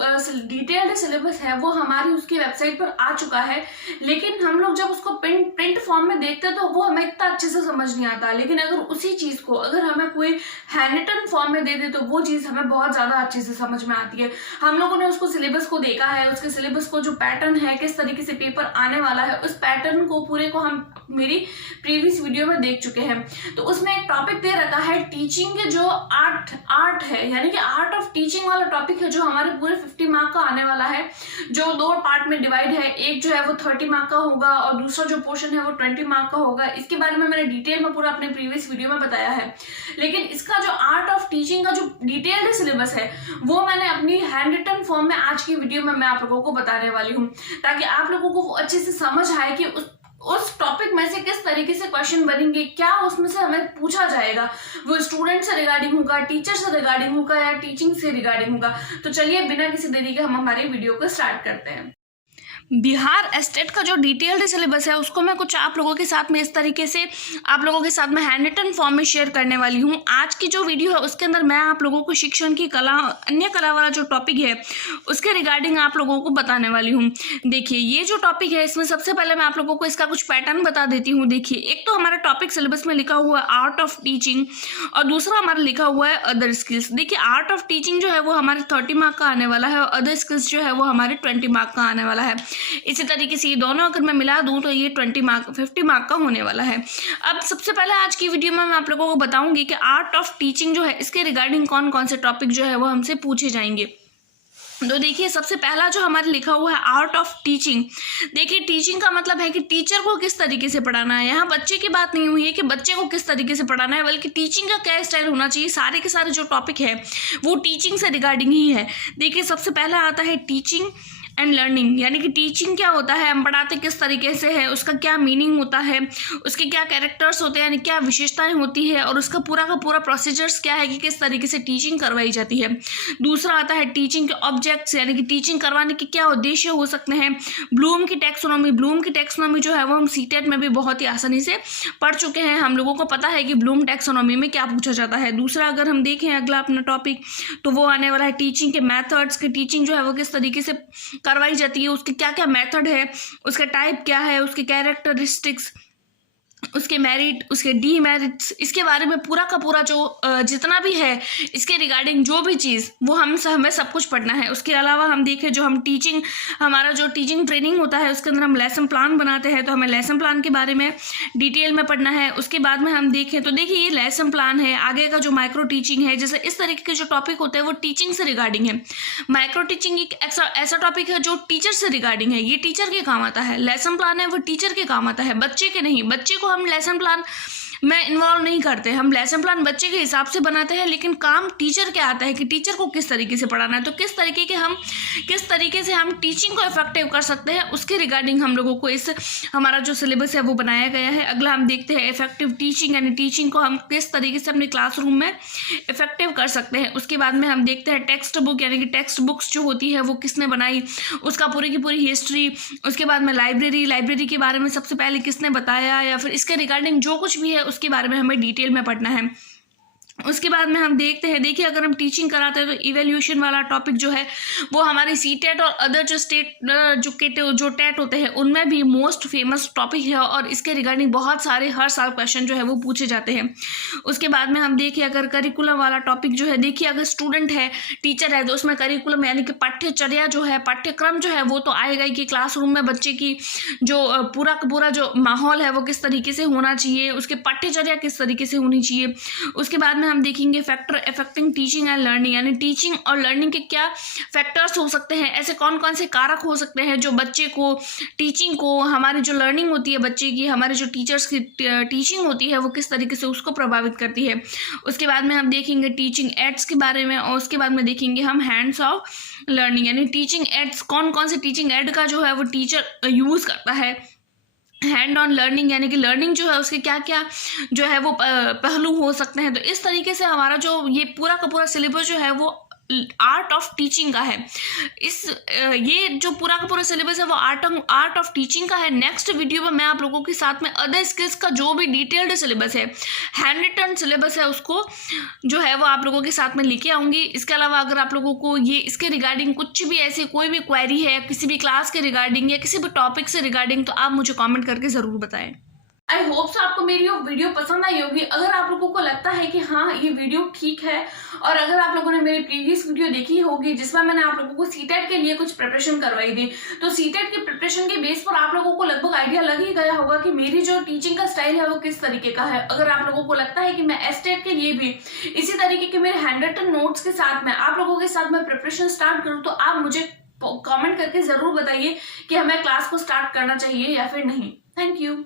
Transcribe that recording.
Detailed syllabus है वो हमारी उसकी वेबसाइट पर आ चुका है, लेकिन हम लोग जब उसको प्रिंट फॉर्म में देखते हैं तो वो हमें इतना अच्छे से समझ नहीं आता। लेकिन अगर उसी चीज को अगर हमें कोई हैंड रिटन फॉर्म में दे दे तो वो चीज हमें बहुत ज्यादा अच्छे से समझ में आती है। हम लोगों ने उसको सिलेबस को देखा है, उसके सिलेबस को जो पैटर्न है, किस तरीके से पेपर आने वाला है, उस पैटर्न को पूरे को हम मेरी प्रीवियस वीडियो में देख चुके हैं। तो उसमें एक टॉपिक दे रखा है टीचिंग के जो आर्ट है, यानी कि आर्ट ऑफ टीचिंग वाला टॉपिक है जो हमारे पूरे 50 मार्क का आने वाला है, जो 2 पार्ट में डिवाइड है। एक जो है वो 30 मार्क का होगा और दूसरा जो पोर्शन है वो 20 मार्क का होगा। इसके बारे में मैंने डिटेल में पूरा अपने प्रीवियस वीडियो में बताया है। लेकिन इसका जो आर्ट ऑफ टीचिंग का जो डिटेल्ड सिलेबस है वो मैंने अपनी हैंड रिटन फॉर्म में आज की वीडियो में मैं आप लोगों को बताने वाली हूँ, ताकि आप लोगों को वो अच्छे से समझ आए कि उस टॉपिक में से किस तरीके से क्वेश्चन बनेंगे, क्या उसमें से हमें पूछा जाएगा, वो स्टूडेंट से रिगार्डिंग होगा, टीचर से रिगार्डिंग होगा या टीचिंग से रिगार्डिंग होगा। तो चलिए बिना किसी देरी के हम हमारे वीडियो को स्टार्ट करते हैं। बिहार स्टेट का जो डिटेल्ड सिलेबस है उसको मैं कुछ आप लोगों के साथ में इस तरीके से आप लोगों के साथ में हैंड रिटन फॉर्म में शेयर करने वाली हूँ। आज की जो वीडियो है उसके अंदर मैं आप लोगों को शिक्षण की कला, अन्य कला वाला जो टॉपिक है उसके रिगार्डिंग आप लोगों को बताने वाली हूँ। देखिए ये जो टॉपिक है इसमें सबसे पहले मैं आप लोगों को इसका कुछ पैटर्न बता देती हूँ। देखिए एक तो हमारा टॉपिक सिलेबस में लिखा हुआ है आर्ट ऑफ टीचिंग और दूसरा हमारा लिखा हुआ है अदर स्किल्स। देखिए आर्ट ऑफ टीचिंग जो है वो हमारे 30 मार्क का आने वाला है और अदर स्किल्स जो है वो हमारे 20 मार्क का आने वाला है। इसी तरीके से ये दोनों अगर मैं मिला दूं तो ये 50 मार्क का होने वाला है। अब सबसे पहले आज की वीडियो में मैं आप लोगों को बताऊंगी कि आर्ट ऑफ टीचिंग जो है इसके रिगार्डिंग कौन कौन से टॉपिक जो है वो हमसे पूछे जाएंगे। तो देखिए सबसे पहला जो हमारे लिखा हुआ है आर्ट ऑफ टीचिंग। देखिए टीचिंग का मतलब है कि टीचर को किस तरीके से पढ़ाना है। यहाँ बच्चे की बात नहीं हुई है कि बच्चे को किस तरीके से पढ़ाना है, बल्कि टीचिंग का क्या स्टाइल होना चाहिए। सारे के सारे जो टॉपिक है वो टीचिंग से रिगार्डिंग ही है। देखिए सबसे पहला आता है टीचिंग एंड लर्निंग, यानी कि टीचिंग क्या होता है, हम पढ़ाते किस तरीके से है, उसका क्या मीनिंग होता है, उसके क्या कैरेक्टर्स होते हैं, यानी क्या विशेषताएं होती है और उसका पूरा का पूरा प्रोसीजर्स क्या है कि किस तरीके से टीचिंग करवाई जाती है। दूसरा आता है टीचिंग के ऑब्जेक्ट्स, यानी कि टीचिंग करवाने के क्या उद्देश्य हो सकते हैं। ब्लूम की टैक्सोनॉमी जो है वो हम सीटेट में भी बहुत ही आसानी से पढ़ चुके हैं, हम लोगों को पता है कि ब्लूम टैक्सोनॉमी में क्या पूछा जाता है। दूसरा अगर हम देखें अगला अपना टॉपिक तो वो आने वाला है टीचिंग के मेथड्स, की टीचिंग जो है वो किस तरीके से करवाई जाती है, उसके क्या क्या मेथड है, उसका टाइप क्या है, उसके कैरेक्टरिस्टिक्स, उसके मेरिट, उसके डीमेरिट्स, इसके बारे में पूरा का पूरा जो जितना भी है इसके रिगार्डिंग जो भी चीज़ वो हमें सब कुछ पढ़ना है। उसके अलावा हम देखें जो हम टीचिंग, हमारा जो टीचिंग ट्रेनिंग होता है उसके अंदर हम लेसन प्लान बनाते हैं, तो हमें लेसन प्लान के बारे में डिटेल में पढ़ना है। उसके बाद में हम देखें तो देखिए ये लेसन प्लान है, आगे का जो माइक्रो टीचिंग है, जैसे इस तरीके के जो टॉपिक होते हैं वो टीचिंग से रिगार्डिंग है। माइक्रो टीचिंग एक ऐसा टॉपिक है जो टीचर से रिगार्डिंग है, ये टीचर के काम आता है। लेसन प्लान है वो टीचर के काम आता है, बच्चे के नहीं। बच्चे को हम लेसन प्लान में इन्वॉल्व नहीं करते, हम लेसन प्लान बच्चे के हिसाब से बनाते हैं, लेकिन काम टीचर के आता है कि टीचर को किस तरीके से पढ़ाना है। तो किस तरीके से हम टीचिंग को इफेक्टिव कर सकते हैं उसके रिगार्डिंग हम लोगों को इस हमारा जो सिलेबस है वो बनाया गया है। अगला हम देखते हैं इफेक्टिव टीचिंग, यानी टीचिंग को हम किस तरीके से अपने क्लासरूम में इफेक्टिव कर सकते हैं। उसके बाद में हम देखते हैं टेक्स्ट बुक, यानी कि टेक्स्ट बुक्स जो होती है वो किसने बनाई, उसका पूरी की पूरी हिस्ट्री। उसके बाद में लाइब्रेरी के बारे में सबसे पहले किसने बताया, या फिर इसके रिगार्डिंग जो कुछ भी है उसके बारे में हमें डिटेल में पढ़ना है। उसके बाद में हम देखते हैं, देखिए अगर हम टीचिंग कराते हैं तो इवैल्यूएशन वाला टॉपिक जो है वो हमारे सीटेट और अदर जो टेट होते हैं उनमें भी मोस्ट फेमस टॉपिक है और इसके रिगार्डिंग बहुत सारे हर साल क्वेश्चन जो है वो पूछे जाते हैं। उसके बाद में हम देखिए अगर करिकुलम वाला टॉपिक जो है, देखिए अगर स्टूडेंट है, टीचर है, तो उसमें करिकुलम यानी कि पाठ्यचर्या जो है, पाठ्यक्रम जो है वो तो आएगा ही कि क्लासरूम में बच्चे की जो पूरा का पूरा जो माहौल है वो किस तरीके से होना चाहिए, उसके पाठ्यचर्या किस तरीके से होनी चाहिए। उसके बाद में हम देखेंगे factor affecting teaching and learning, यानी टीचिंग और लर्निंग के क्या फैक्टर्स हो सकते हैं, ऐसे कौन कौन से कारक हो सकते हैं जो बच्चे को, टीचिंग को, हमारी जो लर्निंग होती है बच्चे की, हमारे जो टीचर्स की टीचिंग होती है वो किस तरीके से उसको प्रभावित करती है। उसके बाद में हम देखेंगे टीचिंग एड्स के बारे में और उसके बाद में देखेंगे हम हैंड्स ऑफ लर्निंग, यानी टीचिंग एड्स, कौन कौन से टीचिंग एड का जो है वो टीचर यूज़ करता है। हैंड ऑन लर्निंग, यानी कि लर्निंग जो है उसके क्या क्या जो है वो पहलू हो सकते हैं। तो इस तरीके से हमारा जो ये पूरा का पूरा सिलेबस जो है वो आर्ट ऑफ टीचिंग का है। ये जो पूरा का पूरा सिलेबस है वो आर्ट ऑफ टीचिंग का है। नेक्स्ट वीडियो में मैं आप लोगों के साथ में अदर स्किल्स का जो भी डिटेल्ड सिलेबस है, हैंड रिटन सिलेबस है, उसको जो है वो आप लोगों के साथ में लेके आऊँगी। इसके अलावा अगर आप लोगों को ये इसके रिगार्डिंग कुछ भी ऐसी कोई भी क्वेरी है किसी भी क्लास के रिगार्डिंग या किसी भी टॉपिक से रिगार्डिंग, तो आप मुझे कॉमेंट करके ज़रूर बताएं। आई होप सो आपको मेरी ये वीडियो पसंद आई होगी। अगर आप लोगों को लगता है कि हाँ ये वीडियो ठीक है, और अगर आप लोगों ने मेरी प्रीवियस वीडियो देखी होगी जिसमें मैंने आप लोगों को सीटेट के लिए कुछ प्रिपरेशन करवाई थी, तो सीटेट की प्रिपरेशन के बेस पर आप लोगों को लगभग आइडिया लग ही गया होगा कि मेरी जो टीचिंग का स्टाइल है वो किस तरीके का है। अगर आप लोगों को लगता है कि मैं एस्टेट के लिए भी इसी तरीके के मेरे हैंड रिटन नोट्स के साथ में आप लोगों के साथ में प्रिपरेशन स्टार्ट करूँ, तो आप मुझे कमेंट करके जरूर बताइए कि हमें क्लास को स्टार्ट करना चाहिए या फिर नहीं। Thank you.